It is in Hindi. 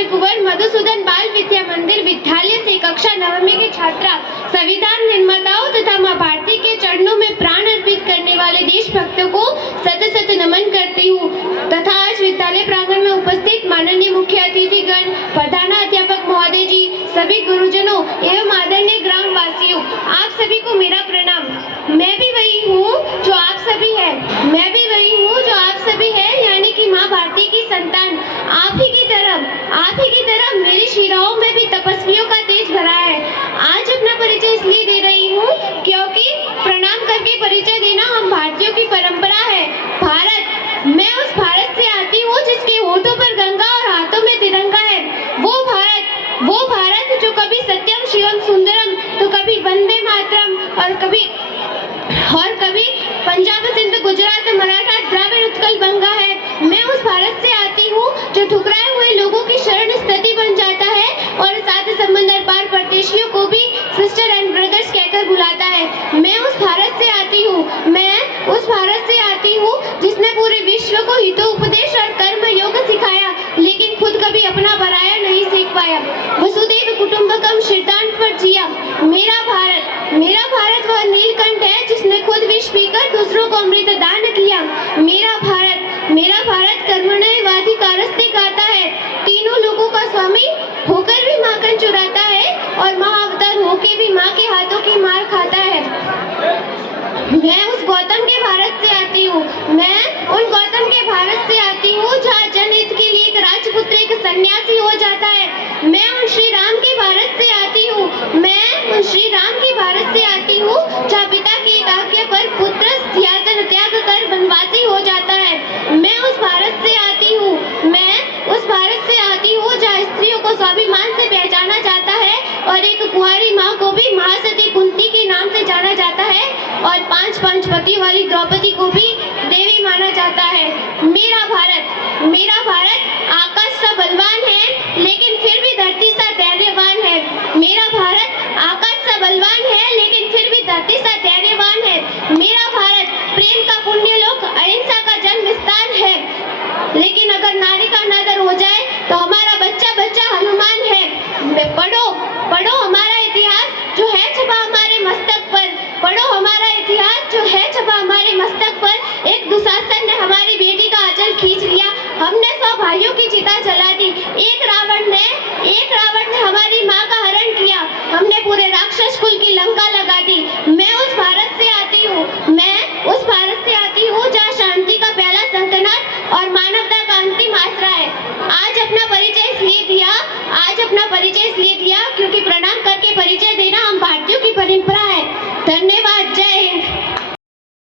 कुशल कुंवर मधुसूदन बाल विद्या मंदिर विद्यालय से कक्षा 9वीं की छात्रा संविधान निर्माताओं तथा मां भारती के चरणों में प्राण अर्पित करने वाले देशभक्तों को सत सत नमन करती हूँ तथा आज विद्यालय प्रांगण में उपस्थित माननीय मुख्य अतिथिगण, प्रधानाध्यापक महोदय जी, सभी गुरुजनों एवं आदरणीय ग्रामवासियों, आप सभी को मेरा प्रणाम। मैं भी वही हूँ जो आप सभी है, मैं भी वही हूँ जो आप सभी है, यानी कि माँ भारती की संतान। आप ही की तरह मेरी शिराओं में भी तपस्वियों का तेज भरा है। आज अपना परिचय इसलिए दे रही हूँ क्योंकि प्रणाम करके परिचय देना हम भारतीयों की परंपरा है। भारत, मैं उस भारत से आती हूँ जिसके होठों पर गंगा और हाथों में तिरंगा है। वो भारत जो कभी सत्यम शिवम सुंदरम तो कभी वंदे मातरम और कभी पंजाब सिंध गुजरात मराठा द्राविड़ उत्कल बंगा है। मैं उस भारत से आती हूँ जो ठुकराए हुए लोगों की शरण स्थिति बन जाता है और साथ समंदर पार परदेशियों को भी सिस्टर एंड ब्रदर्स कहकर बुलाता है। मैं उस भारत से आती हूँ जिसने पूरे विश्व को हितोपदेश और कर्म योग सिखाया, लेकिन खुद कभी अपना पराया नहीं सीख पाया। वसुधैव कुटुंबकम सिद्धांत पर जिया। मेरा भारत वह नीलकंठ है जिसने खुद विष पीकर दूसरों को अमृत दान किया। मेरा भारत कर्मण्येवाधिकारस्ते गाता है, तीनों लोगों का स्वामी होकर भी माखन चुराता है और महाअवतार होकर भी माँ के हाथों की मार खाता है। मैं उस गौतम के भारत से आती हूँ, जहाँ जनहित के लिए एक राजपुत्र एक सन्यासी हो जाता है। मैं उन श्री राम के भारत से आती हूँ, जहाँ पिता की एक आज्ञा पर पुत्र सिंहासन त्याग कर वनवासी हो जाता है। मैं उस भारत से आती हूँ जहाँ स्त्रियों को स्वाभिमान से पहचाना जाता है और एक कुंवारी माँ को भी महासती कुंती के नाम से जाना जाता है और 5 पति वाली द्रौपदी को भी देवी माना जाता है। मेरा भारत आकाश सा बलवान है लेकिन फिर भी धरती सा धैर्यवान है। मेरा भारत आकाश सा बलवान है लेकिन फिर भी धरती सा धैर्यवान है। मेरा भारत प्रेम का पुण्य लोक, अहिंसा का जन्म स्थान है, लेकिन अगर नारी का अनादर हो जाए तो हमारा बच्चा हनुमान है। पढ़ो हमारा इतिहास जो है छपा हमारे मस्तक पर, पढ़ो हमारा इतिहास जो है छपा हमारे मस्तक पर। एक दुशासन ने हमारी बेटी का आंचल खींच लिया, हमने 100 भाइयों की चिता जला दी। एक रावण ने हमारी माँ का हरण किया, हमने पूरे राक्षस कुल की लंका लगा दी।